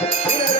Yeah.